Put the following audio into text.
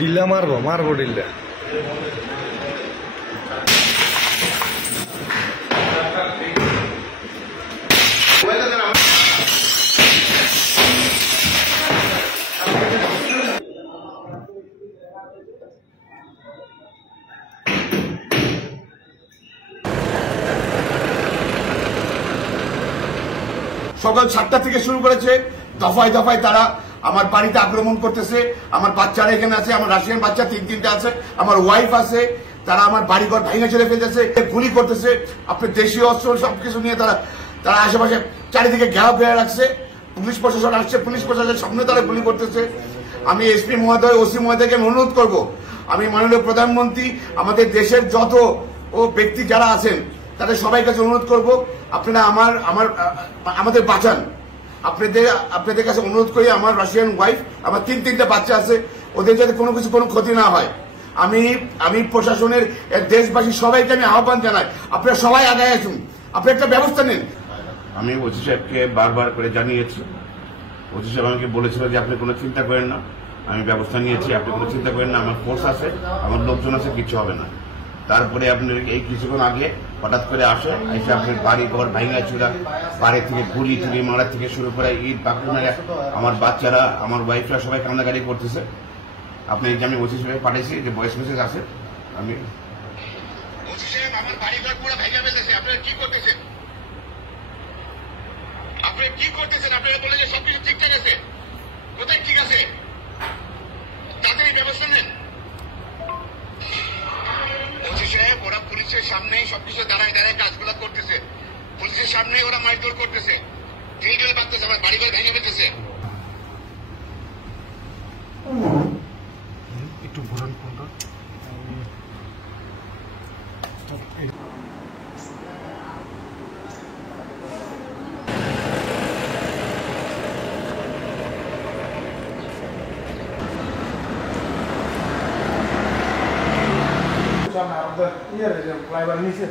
ডিল্লা মারবো ডিল্লা। সকাল 7টা থেকে শুরু করেছে, দফায় দফায় তারা আমার বাড়িতে আক্রমণ করতেছে। আমার বাচ্চারা এখানে আছে, আমার রাশিয়ান বাচ্চা 3-3টা আছে, আমার ওয়াইফ আছে। তারা আমার বাড়িঘর ভেঙে চলে ফেলতেছে, গুলি করতেছে। আপনার দেশীয় অস্ত্র সবকিছু নিয়ে তারা আশেপাশে চারিদিকে ঘেরাও ফেলে রাখছে। পুলিশ প্রশাসন আসছে, পুলিশ প্রশাসনের সামনে তারা গুলি করতেছে। আমি এসপি মহোদয়, ওসি মহোদয়কে অনুরোধ করব, আমি মাননীয় প্রধানমন্ত্রী, আমাদের দেশের যত ব্যক্তি যারা আছেন তাদের সবাই কাছে অনুরোধ করব, আপনারা আমাদের বাঁচান। আপনাদের কাছে অনুরোধ করি, আমার রাশিয়ান ওয়াইফ, আমার 3-3টা বাচ্চা আছে, ওদের যাতে কোনো ক্ষতি না হয়। আমি প্রশাসনের, দেশবাসী সবাইকে আমি আহ্বান জানাই, আপনারা সবাই আগায় আসুন, আপনি একটা ব্যবস্থা নিন। আমি ওসি সাহেবকে বারবার করে জানিয়েছি। ওসি সাহেব আমাকে বলেছিল যে আপনি কোনো চিন্তা করেন না, আমি ব্যবস্থা নিয়েছি, আপনি কোনো চিন্তা করেন না, আমার ফোর্স আছে, আমার লোকজন আছে, কিছু হবে না। তারপরে আপনার এই কিছুক্ষণ আগে হঠাৎ করে এসে আপনার বাড়ি ঘর ভাঙা চূড়া, বাড়ি থেকে গুলি টুলি মারা থেকে শুরু করে ইট পাখি মেরে আমার বাচ্চারা, আমার ওয়াইফরা সবাই কান্নাকাটি করতেছে। আপনি যে আমি ওসি সাহেব পাঠাইছি, যে ভয়েস মেসেজ আছে, আমি ওসি সাহেব আমার বাড়ি ঘর পুরো ভেঙে ফেলতেছে, আপনারা কি করতেছেন? আপনারা বলে যে সবকিছু ঠিকঠাক আছে, কোথায় ঠিক আছে? তাড়াতাড়ি ব্যবস্থা নেন। ওসি সাহেব, ওরা পুলিশের সামনে সবকিছু দাঁড়ায় কাজগুলো করতেছে, পুলিশের সামনে ওরা মারধর করতেছে, ঢিল বাঁধতেছে, আমার বাড়ি ঘর ভেঙে ফেলতেছে। একটু ঘোরান ফোনটা। ফ্লাইওভার নিচে